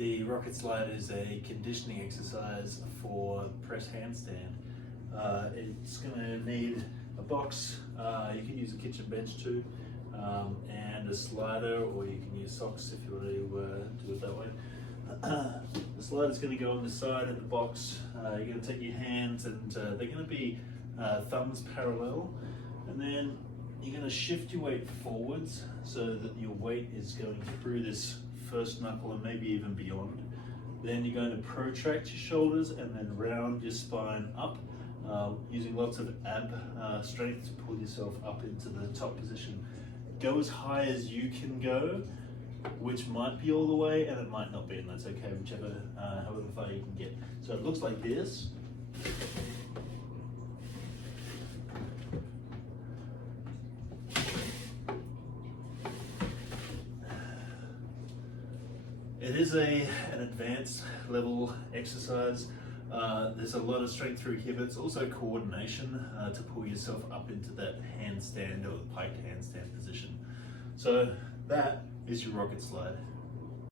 The rocket slide is a conditioning exercise for press handstand. It's going to need a box, you can use a kitchen bench too, and a slider, or you can use socks if you want to do it that way. The slider is going to go on the side of the box. You're going to take your hands and they're going to be thumbs parallel, and then you're going to shift your weight forwards so that your weight is going through this first knuckle and maybe even beyond. Then you're going to protract your shoulders and then round your spine up, using lots of ab strength to pull yourself up into the top position. Go as high as you can go, which might be all the way and it might not be, and that's okay, whichever, however far you can get. So it looks like this. It is an advanced level exercise. There's a lot of strength through here, but it's also coordination to pull yourself up into that handstand or the pike handstand position. So that is your rocket slide.